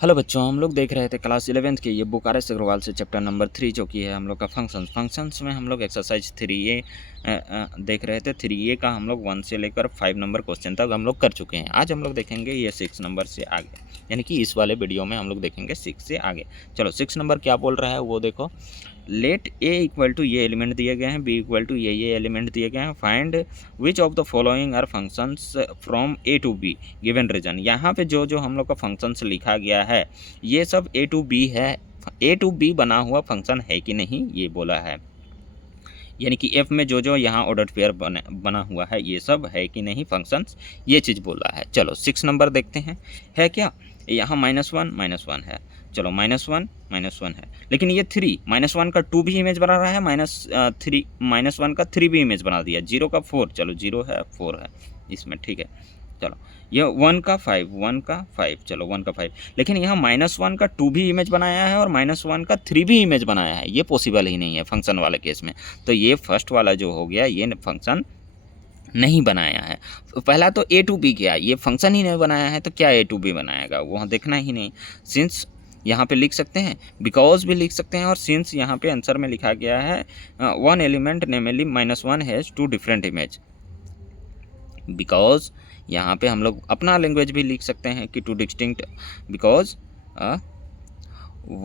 Hello बच्चों, हम लोग देख रहे थे क्लास 11th के ये बुक आर एस अग्रवाल से चैप्टर नंबर 3 जो कि है हम लोग का फंक्शंस में हम लोग एक्सरसाइज 3A देख रहे थे। 3A का हम लोग 1 से लेकर 5 नंबर क्वेश्चन तक हम लोग कर चुके हैं। आज हम लोग देखेंगे ये 6 नंबर से आगे, यानी कि इस वाले वीडियो में हम लोग देखेंगे 6 से आगे। चलो 6 नंबर क्या बोल रहा है वो देखो। लेट ए इक्वल टू ये एलिमेंट दिए गए हैं, बी इक्वल टू ये एलिमेंट दिए गए हैं। Find which of the following are functions from A to B given reason. यहाँ पे जो जो हम लोग का फंक्शंस लिखा गया है ये सब ए टू बी है। ए टू बी बना हुआ फंक्शन है कि नहीं ये बोला है, यानी कि एफ में जो जो यहाँ ऑर्डर पेयर बना हुआ है ये सब है कि नहीं फंक्शंस, ये चीज़ बोला है। चलो 6 नंबर देखते हैं है क्या। यहाँ -1 है। चलो -1 है, लेकिन ये 3 -1 का 2 भी इमेज बना रहा है, -1 का 3 भी इमेज बना दिया, 0 का 4, चलो 0 है 4 है इसमें, ठीक है। चलो ये 1 का 5, चलो 1 का 5, लेकिन यहाँ -1 का 2 भी इमेज बनाया है और -1 का 3 भी इमेज बनाया है, ये पॉसिबल ही नहीं है फंक्शन वाले केस में। तो ये फर्स्ट वाला जो हो गया ये फंक्शन नहीं बनाया है। पहला तो ए टू बी किया, ये फंक्शन ही नहीं बनाया है तो क्या ए टू बी बनाएगा, वहाँ देखना ही नहीं। सिंस यहाँ पे लिख सकते हैं, बिकॉज भी लिख सकते हैं, और सिंस यहाँ पे आंसर में लिखा गया है 1 element namely -1 has 2 different image. Because यहाँ पे हम लोग अपना लैंग्वेज भी लिख सकते हैं कि 2 distinct, because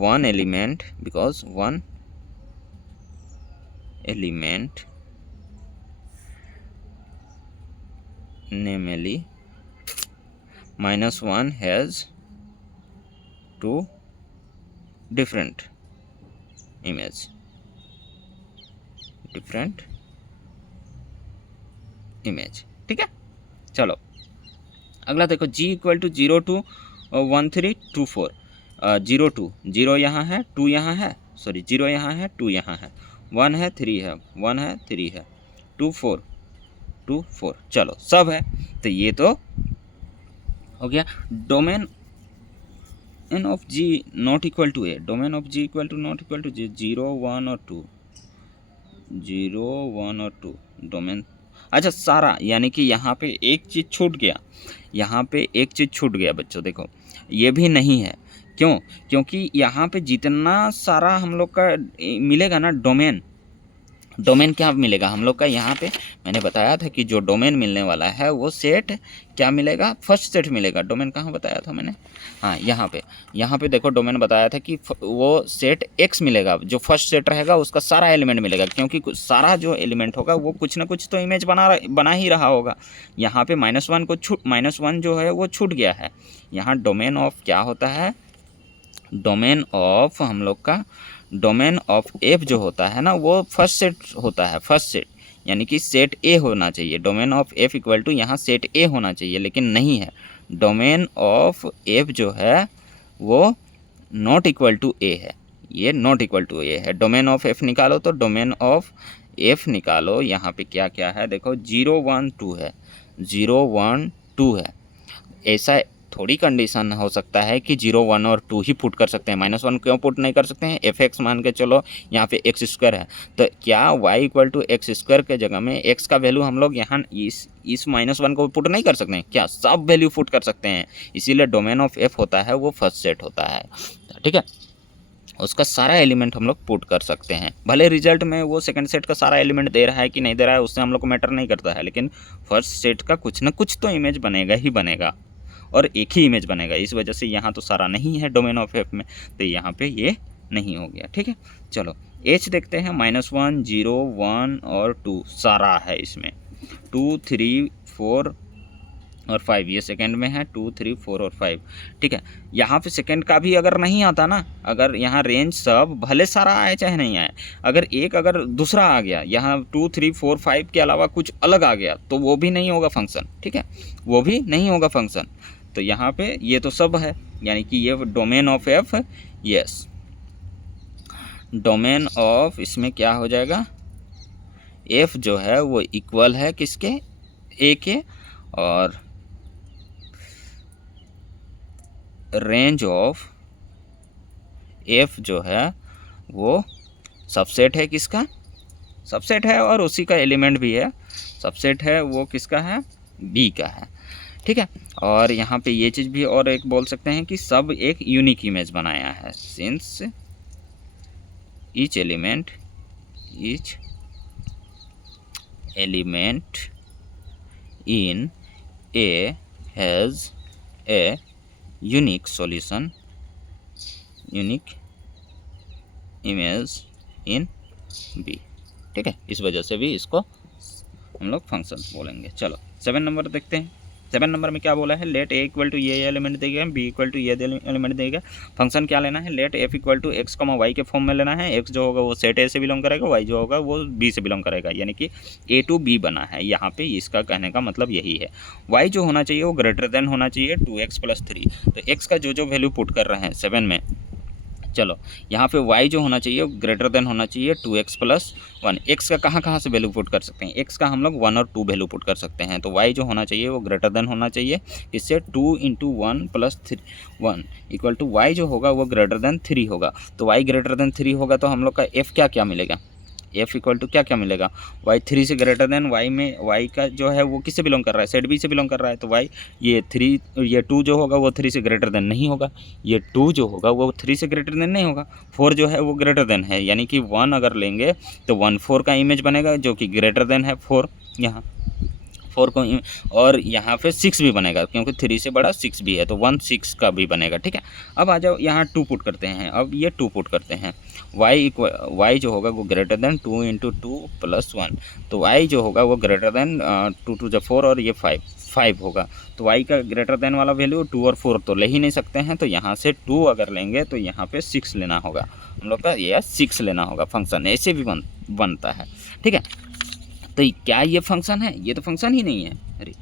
1 element, because 1 element namely -1 has 2 different image, ठीक है। चलो अगला देखो, g इक्वल टू 0 2 1 3 2 4, 0 2 0 यहाँ है, 2 यहाँ है, सॉरी 0 यहाँ है, 2 यहाँ है, 1 है 3 है, 1 है 3 है, 2 4 2 4, चलो सब है। तो ये तो हो गया। Domain N of G not equal to A, domain of G equal to not equal to G, 0 1 और 2, 0 1 और 2 डोमेन। अच्छा सारा, यानी कि यहाँ पे एक चीज़ छूट गया, यहाँ पे एक चीज़ छूट गया बच्चों, देखो ये भी नहीं है। क्यों? क्योंकि यहाँ पे जितना सारा हम लोग का मिलेगा ना डोमेन, डोमेन क्या मिलेगा हम लोग का, यहाँ पे मैंने बताया था कि जो डोमेन मिलने वाला है वो सेट क्या मिलेगा, फर्स्ट सेट मिलेगा। डोमेन कहाँ बताया था मैंने, हाँ यहाँ पे देखो डोमेन बताया था कि वो सेट एक्स मिलेगा, जो फर्स्ट सेट रहेगा उसका सारा एलिमेंट मिलेगा, क्योंकि सारा जो एलिमेंट होगा वो कुछ ना कुछ तो इमेज बना ही रहा होगा। यहाँ पे -1 जो है वो छूट गया है। यहाँ डोमेन ऑफ क्या होता है, डोमेन ऑफ हम लोग का डोमेन ऑफ एफ जो होता है ना वो फर्स्ट सेट होता है, फर्स्ट सेट, यानी कि सेट ए होना चाहिए। Domain of F equal to यहाँ सेट ए होना चाहिए, लेकिन नहीं है। डोमेन ऑफ एफ जो है वो नॉट इक्वल टू ए है, ये नॉट इक्वल टू ए है। डोमेन ऑफ एफ निकालो तो डोमेन ऑफ एफ निकालो, यहाँ पे क्या क्या है देखो, 0 1 2 है, 0 1 2 है। ऐसा थोड़ी कंडीशन हो सकता है कि 0 1 और 2 ही पुट कर सकते हैं, -1 क्यों पुट नहीं कर सकते हैं, f(x) मान के चलो यहाँ पे x² है, तो क्या y इक्वल टू x² के जगह में x का वैल्यू हम लोग यहाँ इस -1 को पुट नहीं कर सकते हैं क्या, सब वैल्यू पुट कर सकते हैं। इसीलिए डोमेन ऑफ f होता है वो फर्स्ट सेट होता है, ठीक है, उसका सारा एलिमेंट हम लोग पुट कर सकते हैं। भले रिजल्ट में वो सेकंड सेट का सारा एलिमेंट दे रहा है कि नहीं दे रहा है उससे हम लोग को मैटर नहीं करता है, लेकिन फर्स्ट सेट का कुछ ना कुछ तो इमेज बनेगा ही बनेगा, और एक ही इमेज बनेगा। इस वजह से यहाँ तो सारा नहीं है डोमेन ऑफ एफ में, तो यहाँ पे ये नहीं हो गया, ठीक है। चलो एच देखते हैं, -1 0 1 और 2 सारा है इसमें, 2 3 4 और 5 ये सेकंड में है, 2 3 4 और 5, ठीक है। यहाँ पे सेकंड का भी अगर नहीं आता ना, अगर यहाँ रेंज सब भले सारा आए चाहे नहीं आए, अगर दूसरा आ गया यहाँ 2 3 4 5 के अलावा कुछ अलग आ गया तो वो भी नहीं होगा फंक्शन, ठीक है, वो भी नहीं होगा फंक्शन। तो यहाँ पे ये तो सब है, यानी कि ये domain of F, yes domain of इसमें क्या हो जाएगा, एफ जो है वो इक्वल है किसके, ए के, और रेंज ऑफ एफ जो है वो सबसेट है किसका, सबसेट है, और उसी का एलिमेंट भी है, सबसेट है वो किसका है, बी का है, ठीक है। और यहाँ पे ये चीज़ भी और एक बोल सकते हैं कि सब एक यूनिक इमेज बनाया है, since each element in A has a unique solution, unique image in B। ठीक है, इस वजह से भी इसको हम लोग फंक्शन बोलेंगे। चलो 7 नंबर देखते हैं। 7 नंबर में क्या बोला है, लेट ए इक्वल टू ये एलिमेंट देगा, बी इक्वल टू ये एलिमेंट देगा। फंक्शन क्या लेना है, let F equal to X comma Y के फॉर्म में लेना है। एक्स जो होगा वो सेट ए से बिलोंग करेगा, वाई जो होगा वो बी से बिलोंग करेगा, यानी कि ए टू बी बना है। यहाँ पे इसका कहने का मतलब यही है। वाई जो होना चाहिए वो ग्रेटर देन होना चाहिए 2x + 3। तो एक्स का जो वैल्यू पुट कर रहे हैं 7 में, चलो यहाँ पे y जो होना चाहिए ग्रेटर देन होना चाहिए 2x + 1। x का कहाँ से वैल्यू पुट कर सकते हैं, x का हम लोग 1 और 2 वैल्यू पुट कर सकते हैं। तो y जो होना चाहिए वो ग्रेटर देन होना चाहिए, इससे 2 × 1 + 1 इक्वल टू y जो होगा वो ग्रेटर देन 3 होगा। तो y ग्रेटर देन 3 होगा तो हम लोग का f क्या मिलेगा, f इक्वल टू क्या मिलेगा, y 3 से ग्रेटर देन। y में y का जो है वो किससे बिलोंग कर रहा है, सेट b से बिलोंग कर रहा है। तो y ये 2 जो होगा वो 3 से ग्रेटर देन नहीं होगा, ये 2 जो होगा वो 3 से ग्रेटर देन नहीं होगा। 4 जो है वो ग्रेटर देन है, यानी कि 1 अगर लेंगे तो 1 4 का इमेज बनेगा जो कि ग्रेटर देन है 4 यहाँ 4 को, और यहाँ पे 6 भी बनेगा क्योंकि 3 से बड़ा 6 भी है, तो 1 6 का भी बनेगा। ठीक है, अब आ जाओ यहाँ 2 पुट करते हैं। अब ये 2 पुट करते हैं, y जो होगा वो ग्रेटर देन 2 × 2 + 1। तो y जो होगा वो ग्रेटर देन 2 × 2 = 4 और ये 5 होगा। तो y का ग्रेटर देन वाला वैल्यू 2 और 4 तो ले ही नहीं सकते हैं, तो यहाँ से 2 अगर लेंगे तो यहाँ पे 6 लेना होगा हम लोग का, यह 6 लेना होगा। फंक्शन ऐसे भी बनता है। ठीक है, तो क्या ये फंक्शन है, ये तो फंक्शन ही नहीं है। अरे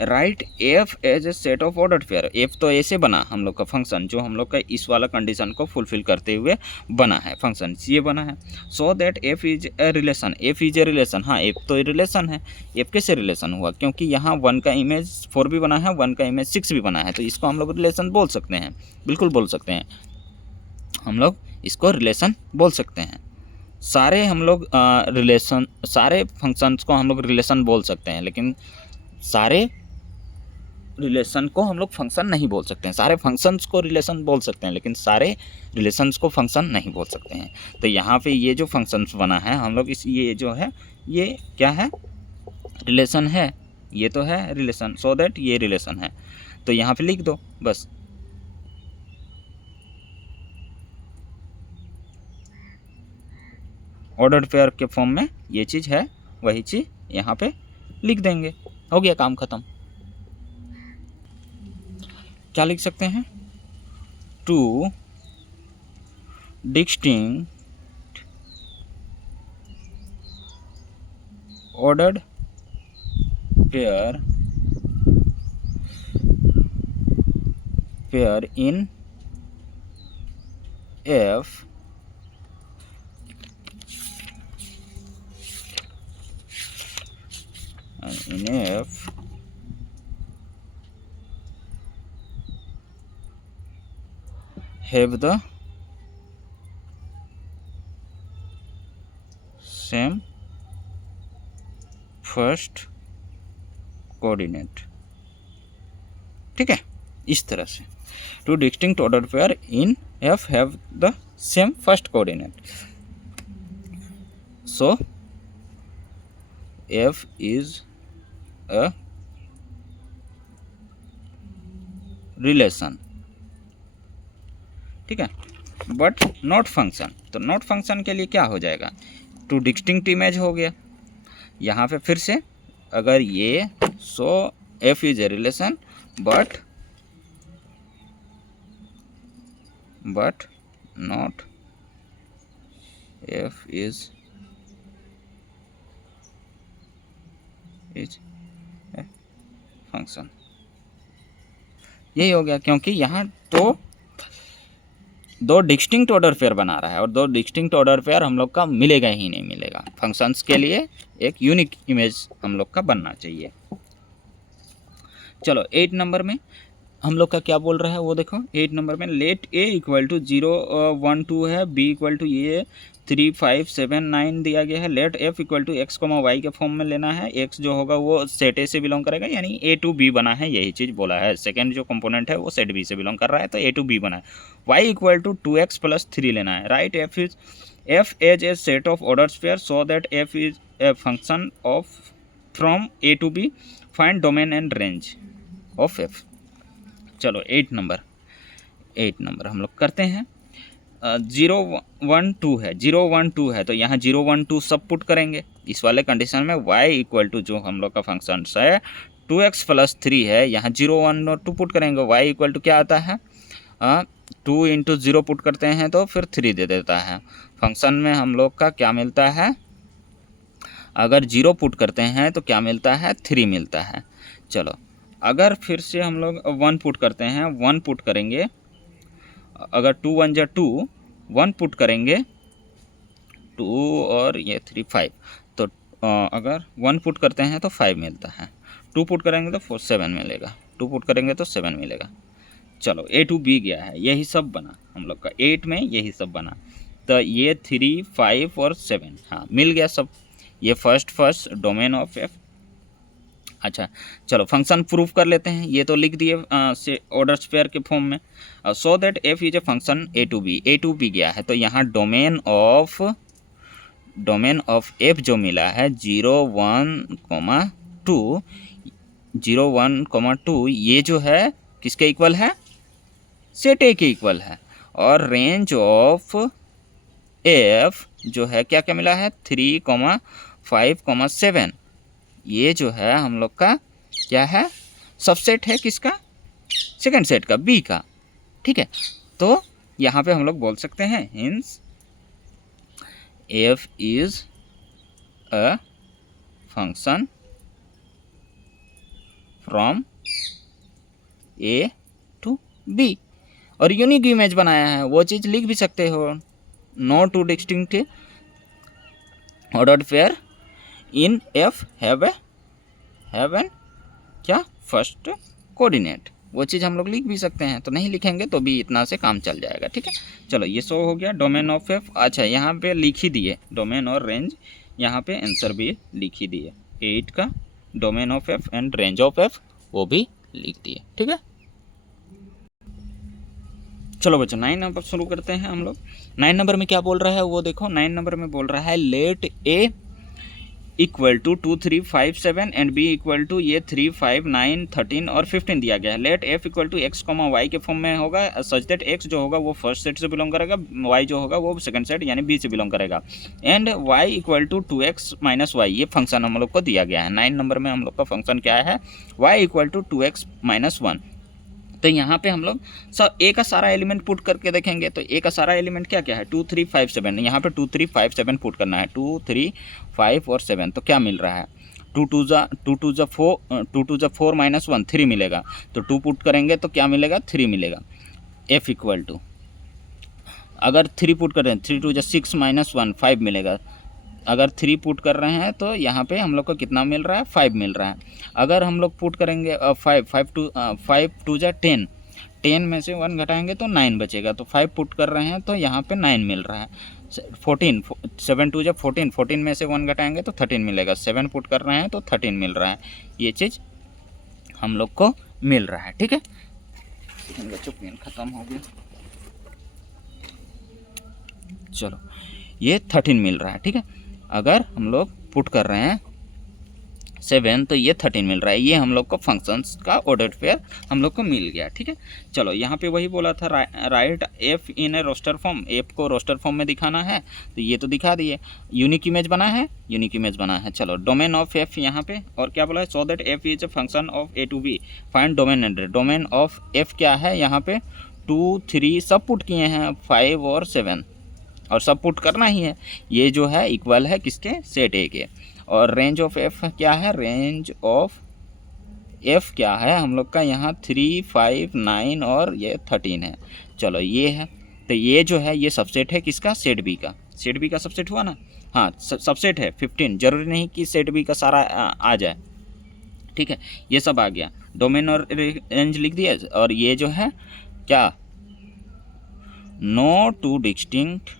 write F as a set of ordered pair, F तो ऐसे बना हम लोग का फंक्शन, जो हम लोग का इस वाला कंडीशन को फुलफिल करते हुए बना है फंक्शन, ये बना है। So that F is a relation, F is a relation. हाँ, एफ तो रिलेशन है। एफ कैसे रिलेशन हुआ, क्योंकि यहाँ 1 का इमेज 4 भी बना है, 1 का इमेज 6 भी बना है, तो इसको हम लोग रिलेशन बोल सकते हैं, बिल्कुल बोल सकते हैं, हम लोग इसको रिलेशन बोल सकते हैं। सारे हम लोग रिलेशन, सारे फंक्शंस को हम लोग रिलेशन बोल सकते हैं, लेकिन सारे रिलेशन को हम लोग फंक्शन नहीं बोल सकते हैं। सारे फंक्शंस को रिलेशन बोल सकते हैं, लेकिन सारे रिलेशंस को फंक्शन नहीं बोल सकते हैं। तो यहाँ पे ये जो फंक्शंस बना है हम लोग ये जो है ये क्या है, रिलेशन है, ये तो है रिलेशन। सो दैट ये रिलेशन है, तो यहाँ पे लिख दो बस। ऑर्डर्ड पेयर के फॉर्म में ये चीज़ है, वही चीज़ यहाँ पे लिख देंगे, हो गया काम ख़त्म। क्या लिख सकते हैं, 2 distinct ordered pair in F have the same first coordinate। ठीक है, इस तरह से 2 distinct ordered pair in F have the same first coordinate। So F is a relation। ठीक है, बट नॉट फंक्शन। तो नॉट फंक्शन के लिए क्या हो जाएगा, 2 डिस्टिंक्ट इमेज हो गया। यहाँ पे फिर से अगर ये, so F is a relation but not F is a function. यही हो गया, क्योंकि यहाँ तो 2 डिस्टिंक्ट ऑर्डर पेयर बना रहा है, और 2 डिस्टिंक्ट ऑर्डर पेयर हम लोग का मिलेगा ही नहीं मिलेगा। फंक्शंस के लिए एक यूनिक इमेज हम लोग का बनना चाहिए। चलो 8 नंबर में हम लोग का क्या बोल रहा है वो देखो 8 नंबर में, लेट ए इक्वल टू 0 1 2 है, बी इक्वल टू ये 3 5 7 9 दिया गया है। Let F equal to X comma Y के फॉर्म में लेना है। एक्स जो होगा वो सेट ए से बिलोंग करेगा, यानी ए टू बी बना है, यही चीज़ बोला है। सेकेंड जो कंपोनेंट है वो सेट बी से बिलोंग कर रहा है, तो ए टू बी बना है। वाई इक्वल टू 2x + 3 लेना है। Write F as a set of order square so that F is a function of from A to B. Find domain and range of F. चलो 8 number हम लोग करते हैं। 0 1 2 है, 0 1 2 है, तो यहाँ 0 1 2 सब पुट करेंगे इस वाले कंडीशन में। y इक्वल टू जो हम लोग का फंक्शन है 2x + 3 है, यहाँ 0 1 और 2 पुट करेंगे। y इक्वल टू क्या आता है 2 × 0 पुट करते हैं तो फिर 3 दे देता है। फंक्शन में हम लोग का क्या मिलता है, अगर 0 पुट करते हैं तो क्या मिलता है 3 मिलता है। चलो अगर फिर से हम लोग 1 पुट करते हैं, 1 पुट करेंगे, अगर 2 1 जा 2, 1 पुट करेंगे 2 और ये 3 5, तो अगर 1 पुट करते हैं तो 5 मिलता है, 2 पुट करेंगे तो 7 मिलेगा, 2 पुट करेंगे तो 7 मिलेगा। चलो ए टू बी गया है, यही सब बना हम लोग का 8 में, यही सब बना। तो ये 3 5 और 7 हाँ मिल गया सब। ये फर्स्ट डोमेन ऑफ एफ। अच्छा चलो फंक्शन प्रूफ कर लेते हैं। ये तो लिख दिए से ऑर्डर स्क्वायर के फॉर्म में। So that F is a function A to B गया है, तो यहाँ डोमेन ऑफ एफ जो मिला है 0 1 2, 0 1 2 ये जो है किसके इक्वल है, सेट ए के इक्वल है। और रेंज ऑफ एफ जो है क्या क्या मिला है 3 5 7, ये जो है हम लोग का क्या है, सबसेट है किसका, सेकंड सेट का, बी का। ठीक है, तो यहाँ पे हम लोग बोल सकते हैं hence F is a function from A to B. और यूनिक इमेज बनाया है, वो चीज़ लिख भी सकते हो, no two distinct ordered pair in F have an क्या फर्स्ट कोऑर्डिनेट, वो चीज़ हम लोग लिख भी सकते हैं। तो नहीं लिखेंगे तो भी इतना से काम चल जाएगा। ठीक है, चलो ये शो हो गया डोमेन ऑफ एफ। अच्छा यहाँ पे लिख ही दिए डोमेन और रेंज, यहाँ पे आंसर भी लिख ही दिए 8 का domain of F and range of F वो भी लिख दिए। ठीक है, चलो बच्चों 9 नंबर शुरू करते हैं हम लोग। 9 नंबर में क्या बोल रहा है वो देखो। 9 नंबर में बोल रहा है let A equal to 2 3 5 7 and B equal to ये 3 5 9 13 और 15 दिया गया है। Let F equal to X comma Y के फॉर्म में होगा, सच दैट एक्स जो होगा वो फर्स्ट सेट से बिलोंग करेगा, वाई जो होगा वो सेकंड सेट यानी बी से बिलोंग करेगा। And Y equal to 2x - Y, ये फंक्शन हम लोग को दिया गया है। 9 नंबर में हम लोग का फंक्शन क्या है, वाई इक्वल टू 2x - 1। तो यहाँ पे हम लोग सब ए का सारा एलिमेंट पुट करके देखेंगे। तो ए का सारा एलिमेंट क्या क्या है 2 3 5 7, यहाँ पे 2 3 5 7 पुट करना है, 2 3 5 और 7। तो क्या मिल रहा है 2 2 जा 4 - 1 3 मिलेगा। तो 2 पुट करेंगे तो क्या मिलेगा 3 मिलेगा। एफ इक्वल टू अगर 3 पुट कर रहे हैं 3 2 जा 6 - 1 5 मिलेगा। अगर 3 पुट कर रहे हैं तो यहाँ पे हम लोग को कितना मिल रहा है 5 मिल रहा है। अगर हम लोग पुट करेंगे 5 2 जा 10, 10 में से 1 घटाएंगे तो 9 बचेगा। तो 5 पुट कर रहे हैं तो यहाँ पे 9 मिल रहा है। 14 7 2 जा 14, 14 में से 1 घटाएंगे तो 13 मिलेगा। 7 पुट कर रहे हैं तो 13 मिल रहा है। ये चीज़ हम लोग को मिल रहा है। ठीक है, बच्चों पेन ख़त्म हो गया, चलो ये 13 मिल रहा है। ठीक है, अगर हम लोग पुट कर रहे हैं 7 तो ये 13 मिल रहा है। ये हम लोग को फंक्शंस का ऑर्डर पेयर हम लोग को मिल गया। ठीक है, चलो यहाँ पे वही बोला था राइट एफ इन ए रोस्टर फॉर्म, एफ को रोस्टर फॉर्म में दिखाना है तो ये तो दिखा दिए। यूनिक इमेज बना है, यूनिक इमेज बना है। चलो डोमेन ऑफ एफ यहाँ पे और क्या बोला है, so that F is a function of A to B, find domain and. Domain of F क्या है, यहाँ पे 2 3 सब पुट किए हैं, 5 और 7 और सब पुट करना ही है। ये जो है इक्वल है किसके, सेट ए के। और रेंज ऑफ एफ क्या है, रेंज ऑफ एफ क्या है हम लोग का यहाँ 3 5 9 और ये 13 है। चलो ये है, तो ये जो है ये सबसेट है किसका, सेट बी का। सेट बी का सबसेट हुआ ना, हाँ सबसेट है 15, जरूरी नहीं कि सेट बी का सारा आ जाए। ठीक है, ये सब आ गया, डोमेन और रेंज लिख दिया। और ये जो है क्या, नो टू डिस्टिंक्ट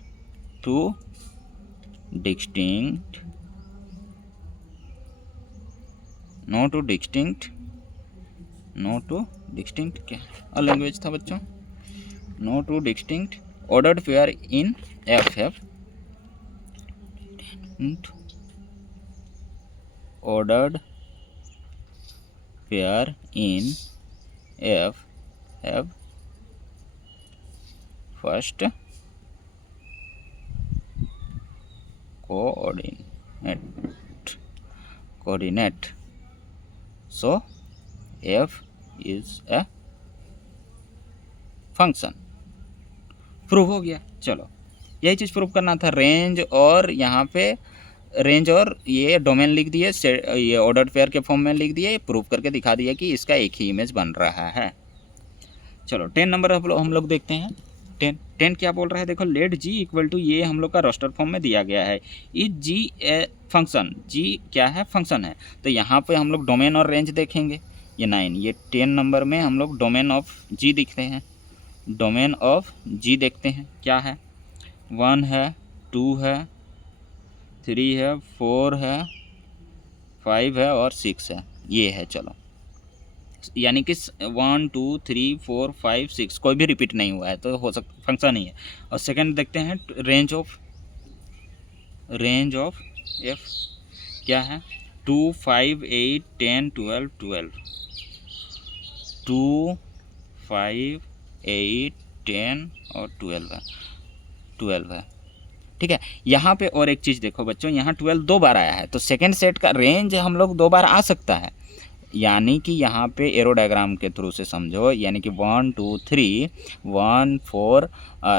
क्या लैंग्वेज था बच्चों, no two distinct ordered pair in F है, ordered pair in F have first coordinate, so F is a function। Prove हो गया। चलो यही चीज़ प्रूव करना था। रेंज और यहाँ पे रेंज और ये डोमेन लिख दिए, ये ऑर्डर्ड पेयर के फॉर्म में लिख दिए, प्रूव करके दिखा दिया कि इसका एक ही इमेज बन रहा है। चलो 10 नंबर हम लोग देखते हैं। 10 क्या बोल रहा है, देखो, लेट जी इक्वल टू, ये हम लोग का रोस्टर फॉर्म में दिया गया है, इज जी ए फंक्शन, जी क्या है, फंक्शन है। तो यहाँ पे हम लोग डोमेन और रेंज देखेंगे। ये 9, ये 10 नंबर में हम लोग डोमेन ऑफ जी दिखते हैं, डोमेन ऑफ जी देखते हैं क्या है, 1 है, 2 है, 3 है, 4 है, 5 है और 6 है, ये है। चलो यानी कि 1 2 3 4 5 6 कोई भी रिपीट नहीं हुआ है, तो हो सकता फंक्शन ही है। और सेकंड देखते हैं रेंज ऑफ एफ क्या है, 2 5 8 10 12 12, 2 5 8 10 और 12 है। ठीक है, यहाँ पे और एक चीज़ देखो बच्चों, यहाँ 12 2 बार आया है, तो सेकंड सेट का रेंज हम लोग 2 बार आ सकता है। यानी कि यहाँ पे एरो डायग्राम के थ्रू से समझो, यानी कि 1 2 3 1 4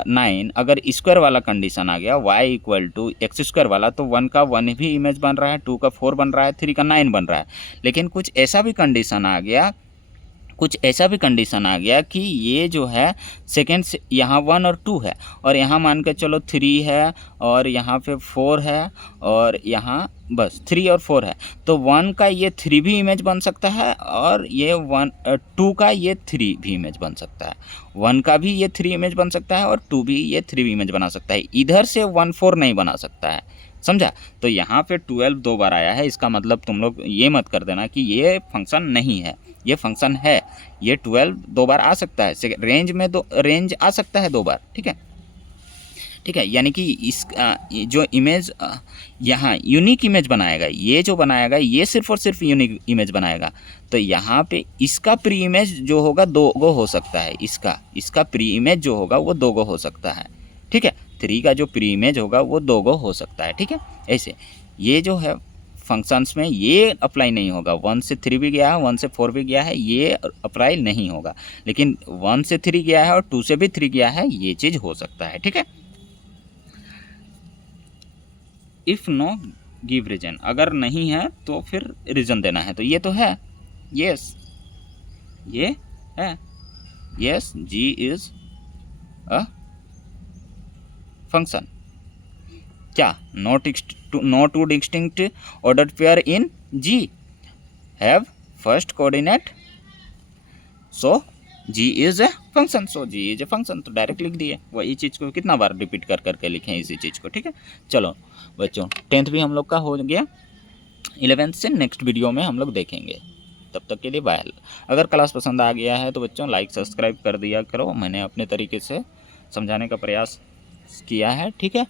9, अगर स्क्वायर वाला कंडीशन आ गया y equal to X square वाला, तो 1 का 1 भी इमेज बन रहा है, 2 का 4 बन रहा है, 3 का 9 बन रहा है। लेकिन कुछ ऐसा भी कंडीशन आ गया कि ये जो है सेकेंड से यहाँ 1 और 2 है, और यहाँ मान के चलो 3 है, और यहाँ पे 4 है, और यहाँ बस 3 और 4 है, तो 1 का ये 3 भी इमेज बन सकता है, और ये 2 का ये 3 भी इमेज बन सकता है, 1 का भी ये 3 इमेज बन सकता है, और 2 भी ये 3 भी इमेज बना सकता है। इधर से 1 4 नहीं बना सकता है, समझा। तो यहाँ पे 12 2 बार आया है, इसका मतलब तुम लोग ये मत कर देना कि ये फंक्शन नहीं है, ये फंक्शन है। ये 12 2 बार आ सकता है, रेंज में रेंज आ सकता है 2 बार। ठीक है, यानी कि इस जो इमेज यहाँ यूनिक इमेज बनाएगा, ये जो बनाएगा ये सिर्फ और सिर्फ यूनिक इमेज बनाएगा। तो यहाँ पे इसका प्री इमेज जो होगा 2 गो हो सकता है, इसका प्री इमेज जो होगा वो 2 गो हो सकता है। ठीक है, 3 का जो प्री इमेज होगा वो 2 गो हो सकता है। ठीक है, ऐसे ये जो है फंक्शंस में ये अप्लाई नहीं होगा। 1 से 3 भी गया है, 1 से 4 भी गया है, ये अप्लाई नहीं होगा। लेकिन 1 से 3 गया है और 2 से भी 3 गया है, ये चीज़ हो सकता है। ठीक है, इफ़ नो गिव रीजन, अगर नहीं है तो फिर रीजन देना है। तो ये तो है, यस, ये है, yes, G is a function. क्या, no two distinct ordered pair in G have first coordinate, so G is a function, तो डायरेक्ट लिख दिए। वही चीज़ को कितना बार रिपीट कर करके लिखें इसी चीज़ को। ठीक है, चलो बच्चों 10th भी हम लोग का हो गया, 11th से नेक्स्ट वीडियो में हम लोग देखेंगे। तब तक के लिए बाय। अगर क्लास पसंद आ गया है तो बच्चों लाइक सब्सक्राइब कर दिया करो, मैंने अपने तरीके से समझाने का प्रयास किया है। ठीक है।